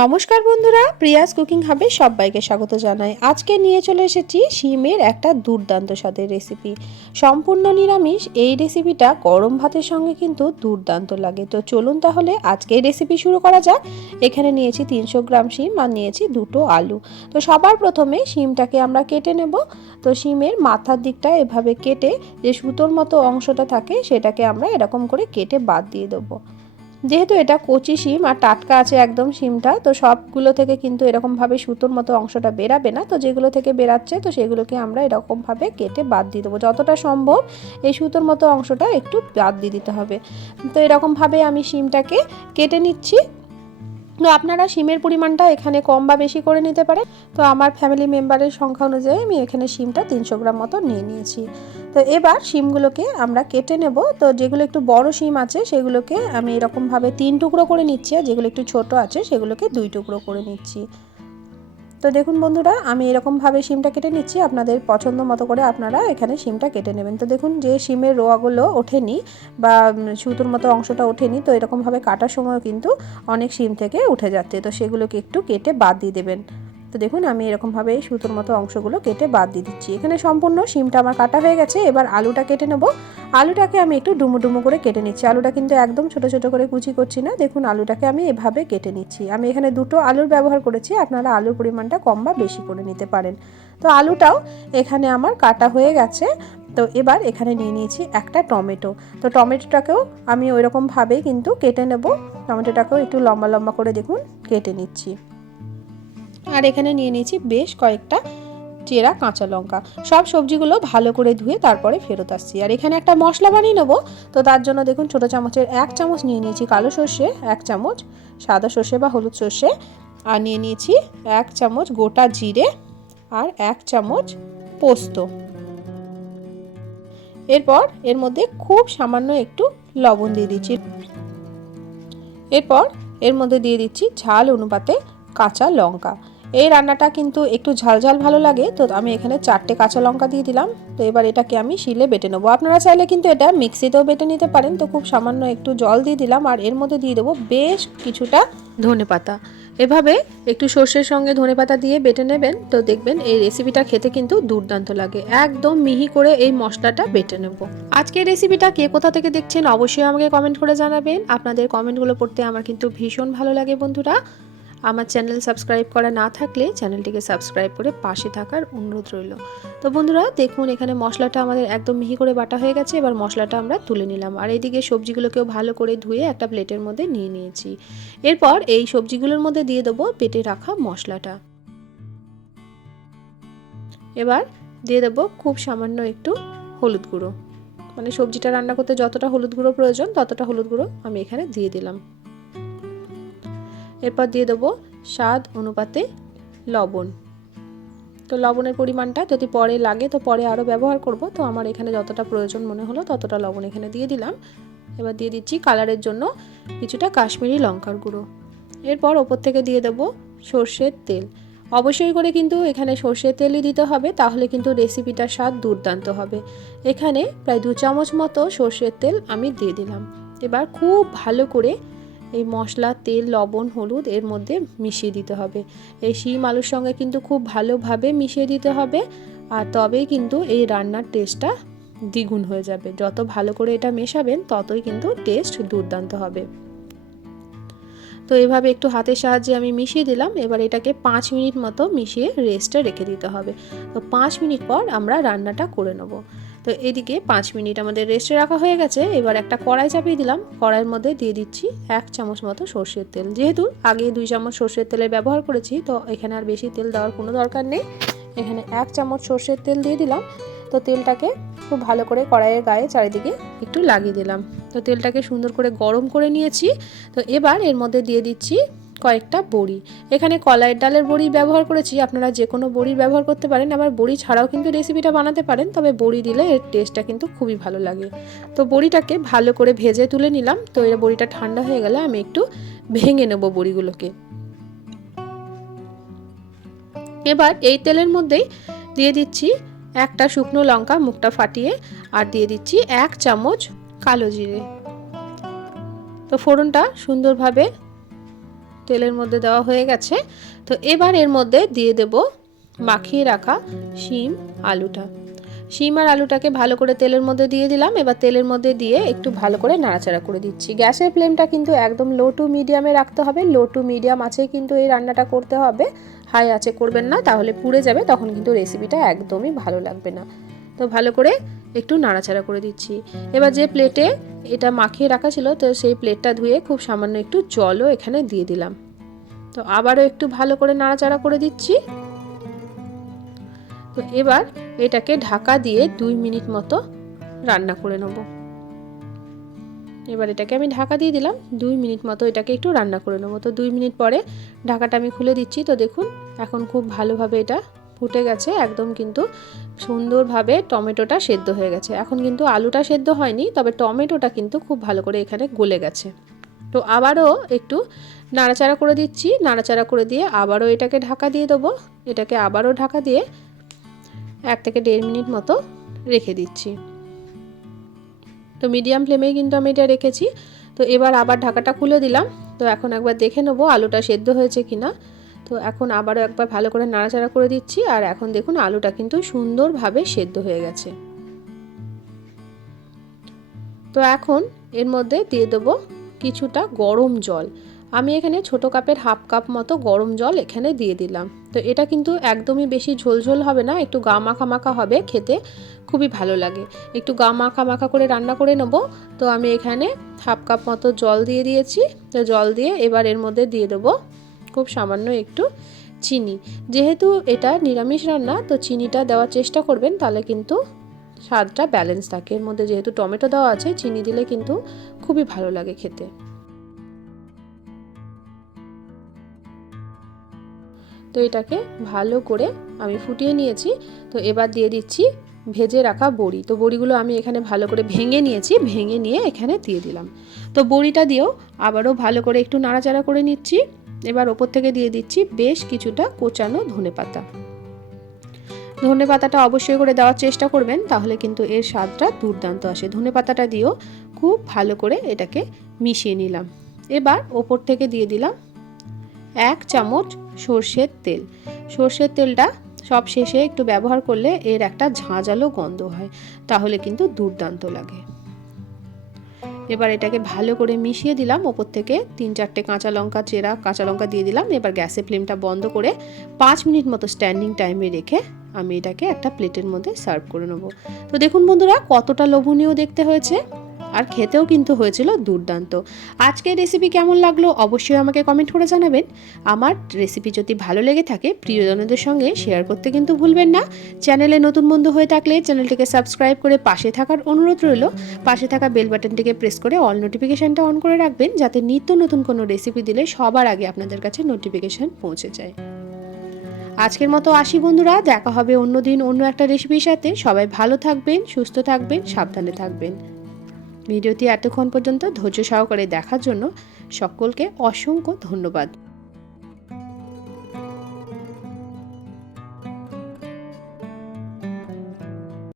নমস্কার বন্ধুরা, Prius cooking হাবে সবাইকে স্বাগত জানাই। আজকে নিয়ে চলে এসেছি শিমের একটা দুর্দান্ত স্বাদের রেসিপি। সম্পূর্ণ নিরামিষ এই রেসিপিটা গরম ভাতের সঙ্গে কিন্তু দুর্দান্ত লাগে। তো চলুন তাহলে আজকে এই রেসিপি শুরু করা যাক। এখানে নিয়েছি 300 গ্রাম শিম আর নিয়েছি 2টো আলু। তো সবার প্রথমে শিমটাকে আমরা কেটে নেব। তো শিমের মাথার দিকটা এভাবে কেটে যে সুতোর মতো অংশটা থাকে সেটাকে আমরা এরকম করে কেটে বাদ দিয়ে দেবো। যেহেতু এটা কচি শিম আর টাটকা আছে একদম শিমটা, তো সবগুলো থেকে কিন্তু এরকমভাবে সুতোর মতো অংশটা বেরাবে না। তো যেগুলো থেকে বেরাচ্ছে তো সেগুলোকে আমরা এরকমভাবে কেটে বাদ দিয়ে দেবো। যতটা সম্ভব এই সুতোর মতো অংশটা একটু বাদ দিয়ে দিতে হবে। তো এরকমভাবে আমি শিমটাকে কেটে নিচ্ছি। তো আপনারা শিমের পরিমাণটা এখানে কম বা বেশি করে নিতে পারেন। তো আমার ফ্যামিলি মেম্বারের সংখ্যা অনুযায়ী আমি এখানে শিমটা 300 গ্রাম মতো নিয়ে নিয়েছি। তো এবার শিমগুলোকে আমরা কেটে নেব। তো যেগুলো একটু বড় শিম আছে সেগুলোকে আমি এরকমভাবে 3 টুকরো করে নিচ্ছি, আর যেগুলো একটু ছোট আছে সেগুলোকে 2 টুকরো করে নিচ্ছি। তো দেখুন বন্ধুরা, আমি এরকমভাবে শিমটা কেটে নিচ্ছি। আপনাদের পছন্দ মতো করে আপনারা এখানে শিমটা কেটে নেবেন। তো দেখুন যে শিমের রোয়াগুলো ওঠেনি বা সুতোর মতো অংশটা ওঠেনি, তো এরকমভাবে কাটার সময় কিন্তু অনেক শিম থেকে উঠে যাচ্ছে। তো সেগুলোকে একটু কেটে বাদ দিয়ে দেবেন। তো দেখুন আমি এরকমভাবে সুতোর মতো অংশগুলো কেটে বাদ দিয়ে দিচ্ছি। এখানে সম্পূর্ণ শিমটা আমার কাটা হয়ে গেছে। এবার আলুটা কেটে নেব। আলুটাকে আমি একটু ডুমো ডুমো করে কেটে নিচ্ছি। আলুটা কিন্তু একদম ছোট ছোট করে কুচি করছি না। দেখুন আলুটাকে আমি এভাবে কেটে নিচ্ছি। আমি এখানে 2টো আলুর ব্যবহার করেছি, আপনারা আলুর পরিমাণটা কম বা বেশি করে নিতে পারেন। তো আলুটাও এখানে আমার কাটা হয়ে গেছে। তো এবার এখানে নিয়ে নিয়েছি একটা টমেটো। তো টমেটোটাকেও আমি ওইরকমভাবেই কিন্তু কেটে নেব। টমেটোটাকেও একটু লম্বা লম্বা করে দেখুন কেটে নিচ্ছি। আর এখানে নিয়ে নিয়েছি বেশ কয়েকটা চেরা কাঁচা লঙ্কা। সব সবজিগুলো ভালো করে ধুয়ে তারপরে ফেরত আসছি। আর এখানে একটা মশলা বানিয়ে নেবো। তো তার জন্য দেখুন ছোটো চামচের 1 চামচ নিয়ে নিয়েছি কালো সর্ষে, 1 চামচ সাদা সর্ষে বা হলুদ সর্ষে, আর নিয়ে নিয়েছি 1 চামচ গোটা জিরে আর 1 চামচ পোস্ত। এরপর এর মধ্যে খুব সামান্য একটু লবণ দিয়ে দিচ্ছি। এরপর এর মধ্যে দিয়ে দিচ্ছি ঝাল অনুপাতে কাঁচা লঙ্কা। এই রান্নাটা কিন্তু একটু ঝালঝাল ভালো লাগে, তো আমি এখানে 4টে কাঁচা লঙ্কা দিয়ে দিলাম। তো এবার এটাকে আমি শিলে বেটে নেবো। আপনারা চাইলে কিন্তু এটা মিক্সিতেও বেটে নিতে পারেন। তো খুব সামান্য একটু জল দিয়ে দিলাম, আর এর মধ্যে দিয়ে দেবো বেশ কিছুটা ধনেপাতা। এভাবে একটু সর্ষের সঙ্গে ধনেপাতা দিয়ে বেটে নেবেন। তো দেখবেন এই রেসিপিটা খেতে কিন্তু দুর্দান্ত লাগে। একদম মিহি করে এই মশলাটা বেটে নেব। আজকের রেসিপিটা কে কোথা থেকে দেখছেন অবশ্যই আমাকে কমেন্ট করে জানাবেন। আপনাদের কমেন্টগুলো পড়তে আমার কিন্তু ভীষণ ভালো লাগে বন্ধুরা। আমার চ্যানেল সাবস্ক্রাইব করা না থাকলে চ্যানেলটিকে সাবস্ক্রাইব করে পাশে থাকার অনুরোধ রইল। তো বন্ধুরা দেখুন এখানে মশলাটা আমাদের একদম মিহি করে বাটা হয়ে গেছে। এবার মশলাটা আমরা তুলে নিলাম, আর এইদিকে সবজিগুলোকেও ভালো করে ধুয়ে একটা প্লেটের মধ্যে নিয়ে নিয়েছি। এরপর এই সবজিগুলোর মধ্যে দিয়ে দেবো বেটে রাখা মশলাটা। এবার দিয়ে দেবো খুব সামান্য একটু হলুদ গুঁড়ো, মানে সবজিটা রান্না করতে যতটা হলুদ গুঁড়ো প্রয়োজন ততটা হলুদ গুঁড়ো আমি এখানে দিয়ে দিলাম। এরপর দিয়ে দেবো স্বাদ অনুপাতে লবণ। তো লবণের পরিমাণটা যদি পরে লাগে তো পরে আরও ব্যবহার করব। তো আমার এখানে যতটা প্রয়োজন মনে হলো ততটা লবণ এখানে দিয়ে দিলাম। এবার দিয়ে দিচ্ছি কালারের জন্য কিছুটা কাশ্মীরি লঙ্কার গুঁড়ো। এরপর ওপর থেকে দিয়ে দেবো সর্ষের তেল। অবশ্যই করে কিন্তু এখানে সর্ষের তেলই দিতে হবে, তাহলে কিন্তু রেসিপিটার স্বাদ দুর্দান্ত হবে। এখানে প্রায় 2 চামচ মতো সর্ষের তেল আমি দিয়ে দিলাম। এবার খুব ভালো করে এই মশলা, তেল, লবণ, হলুদ এর মধ্যে মিশিয়ে দিতে হবে। এই শিম আলুর সঙ্গে কিন্তু খুব ভালোভাবে মিশিয়ে দিতে হবে, আর তবেই কিন্তু এই রান্নার টেস্টটা দ্বিগুণ হয়ে যাবে। যত ভালো করে এটা মেশাবেন ততই কিন্তু টেস্ট দুর্দান্ত হবে। তো এভাবে একটু হাতের সাহায্যে আমি মিশিয়ে দিলাম। এবার এটাকে 5 মিনিট মতো মিশিয়ে রেস্টে রেখে দিতে হবে। তো 5 মিনিট পর আমরা রান্নাটা করে নেব। তো এদিকে 5 মিনিট আমাদের রেস্টে রাখা হয়ে গেছে। এবার একটা কড়াই চাপিয়ে দিলাম। কড়াইয়ের মধ্যে দিয়ে দিচ্ছি 1 চামচ মতো সর্ষের তেল। যেহেতু আগে 2 চামচ সর্ষের তেলের ব্যবহার করেছি, তো এখানে আর বেশি তেল দেওয়ার কোনো দরকার নেই। এখানে 1 চামচ সর্ষের তেল দিয়ে দিলাম। তো তেলটাকে খুব ভালো করে কড়াইয়ের গায়ে চারিদিকে একটু লাগিয়ে দিলাম। তো তেলটাকে সুন্দর করে গরম করে নিয়েছি। তো এবার এর মধ্যে দিয়ে দিচ্ছি কয়েকটা বড়ি। এখানে কলাইয়ের ডালের বড়ি ব্যবহার করেছি, আপনারা যে কোনো বড়ির ব্যবহার করতে পারেন। আবার বড়ি ছাড়াও কিন্তু রেসিপিটা বানাতে পারেন, তবে বড়ি দিলে এর টেস্টটা কিন্তু খুবই ভালো লাগে। তো বড়িটাকে ভালো করে ভেজে তুলে নিলাম। তো এর বড়িটা ঠান্ডা হয়ে গেলে আমি একটু ভেঙে নেব বড়িগুলোকে। এবার এই তেলের মধ্যেই দিয়ে দিচ্ছি একটা শুকনো লঙ্কা মুখটা ফাটিয়ে, আর দিয়ে দিচ্ছি 1 চামচ কালো জিরে। তো ফোড়নটা সুন্দরভাবে তেলের মধ্যে দেওয়া হয়ে গেছে। তো এবার এর মধ্যে দিয়ে দেব মাখিয়ে রাখা শিম আলুটা। শিম আর আলুটাকে ভালো করে তেলের মধ্যে দিয়ে দিলাম। এবার তেলের মধ্যে দিয়ে একটু ভালো করে নাড়াচাড়া করে দিচ্ছি। গ্যাসের ফ্লেমটা কিন্তু একদম লো টু মিডিয়ামে রাখতে হবে। লো টু মিডিয়াম আঁচেই কিন্তু এই রান্নাটা করতে হবে, হাই আঁচে করবেন না, তাহলে পুড়ে যাবে, তখন কিন্তু রেসিপিটা একদমই ভালো লাগবে না। তো ভালো করে একটু নাড়াচাড়া করে দিচ্ছি। এবার যে প্লেটে এটা মাখিয়ে রাখা ছিল, তো সেই প্লেটটা ধুয়ে খুব সামান্য একটু জলও এখানে দিয়ে দিলাম। তো আবারও একটু ভালো করে নাড়াচাড়া করে দিচ্ছি। তো এবার এটাকে ঢাকা দিয়ে 2 মিনিট মতো রান্না করে নেব। এবার এটাকে আমি ঢাকা দিয়ে দিলাম, 2 মিনিট মতো এটাকে একটু রান্না করে নেব। তো 2 মিনিট পরে ঢাকাটা আমি খুলে দিচ্ছি। তো দেখুন এখন খুব ভালোভাবে এটা ফুটে গেছে, একদম কিন্তু সুন্দরভাবে টমেটোটা সেদ্ধ হয়ে গেছে। এখন কিন্তু আলুটা সেদ্ধ হয়নি, তবে টমেটোটা কিন্তু খুব ভালো করে এখানে গলে গেছে। তো আবারও একটু নাড়াচাড়া করে দিচ্ছি। নাড়াচাড়া করে দিয়ে আবারও এটাকে ঢাকা দিয়ে দেবো। এটাকে আবারও ঢাকা দিয়ে 1 থেকে 1.5 মিনিট মতো রেখে দিচ্ছি। তো মিডিয়াম ফ্লেমেই কিন্তু আমি এটা রেখেছি। তো এবার আবার ঢাকাটা খুলে দিলাম। তো এখন একবার দেখে নেবো আলুটা সেদ্ধ হয়েছে কিনা। তো এখন আবারও একবার ভালো করে নাড়াচাড়া করে দিচ্ছি। আর এখন দেখুন আলুটা কিন্তু সুন্দরভাবে সেদ্ধ হয়ে গেছে। তো এখন এর মধ্যে দিয়ে দেবো কিছুটা গরম জল। আমি এখানে ছোটো কাপের 1/2 কাপ মতো গরম জল এখানে দিয়ে দিলাম। তো এটা কিন্তু একদমই বেশি ঝোলঝোল হবে না, একটু গা মাখা মাখা হবে, খেতে খুবই ভালো লাগে। একটু গা মাখা মাখা করে রান্না করে নেব। তো আমি এখানে 1/2 কাপ মতো জল দিয়ে দিয়েছি। তো জল দিয়ে এবার এর মধ্যে দিয়ে দেবো খুব সামান্য একটু চিনি। যেহেতু এটা নিরামিষ রান্না, তো চিনিটা দেওয়ার চেষ্টা করবেন, তাহলে কিন্তু স্বাদটা ব্যালেন্স থাকে। এর মধ্যে যেহেতু টমেটো দেওয়া আছে, চিনি দিলে কিন্তু খুবই ভালো লাগে খেতে। তো এটাকে ভালো করে আমি ফুটিয়ে নিয়েছি। তো এবার দিয়ে দিচ্ছি ভেজে রাখা বড়ি। তো বড়িগুলো আমি এখানে ভালো করে ভেঙে নিয়েছি, ভেঙে নিয়ে এখানে দিয়ে দিলাম। তো বড়িটা দিয়েও আবারও ভালো করে একটু নাড়াচাড়া করে নিচ্ছি। এবার ওপর থেকে দিয়ে দিচ্ছি বেশ কিছুটা কোচানো ধনেপাতা। ধনেপাতাটা অবশ্যই করে দেওয়ার চেষ্টা করবেন, তাহলে কিন্তু এর স্বাদটা দুর্দান্ত আসে। ধনেপাতাটা দিয়েও খুব ভালো করে এটাকে মিশিয়ে নিলাম। এবার ওপর থেকে দিয়ে দিলাম 1 চামচ সর্ষের তেল। সর্ষের তেলটা সব শেষে একটু ব্যবহার করলে এর একটা ঝাঁঝালো গন্ধ হয়, তাহলে কিন্তু দুর্দান্ত লাগে। এবার এটাকে ভালো করে মিশিয়ে দিলাম। ওপর থেকে 3-4টে কাঁচা লঙ্কা, চেরা কাঁচা লঙ্কা দিয়ে দিলাম। এবার গ্যাসের ফ্লেমটা বন্ধ করে 5 মিনিট মতো স্ট্যান্ডিং টাইমে রেখে আমি এটাকে একটা প্লেটের মধ্যে সার্ভ করে নেব। তো দেখুন বন্ধুরা কতটা লোভনীয় দেখতে হয়েছে, আর খেতেও কিন্তু হয়েছিল দুর্দান্ত। আজকের রেসিপি কেমন লাগলো অবশ্যই আমাকে কমেন্ট করে জানাবেন। আমার রেসিপি যদি ভালো লেগে থাকে প্রিয়জনদের সঙ্গে শেয়ার করতে কিন্তু ভুলবেন না। চ্যানেলে নতুন বন্ধু হয়ে থাকলে চ্যানেলটিকে সাবস্ক্রাইব করে পাশে থাকার অনুরোধ রইল। পাশে থাকা বেল বাটনটিকে প্রেস করে অল নোটিফিকেশানটা অন করে রাখবেন, যাতে নিত্য নতুন কোনো রেসিপি দিলে সবার আগে আপনাদের কাছে নোটিফিকেশান পৌঁছে যায়। আজকের মতো আসি বন্ধুরা, দেখা হবে অন্য দিন অন্য একটা রেসিপির সাথে। সবাই ভালো থাকবেন, সুস্থ থাকবেন, সাবধানে থাকবেন। ভিডিওটি এতক্ষণ পর্যন্ত ধৈর্য সহকারে দেখার জন্য সকলকে অসংখ্য ধন্যবাদ।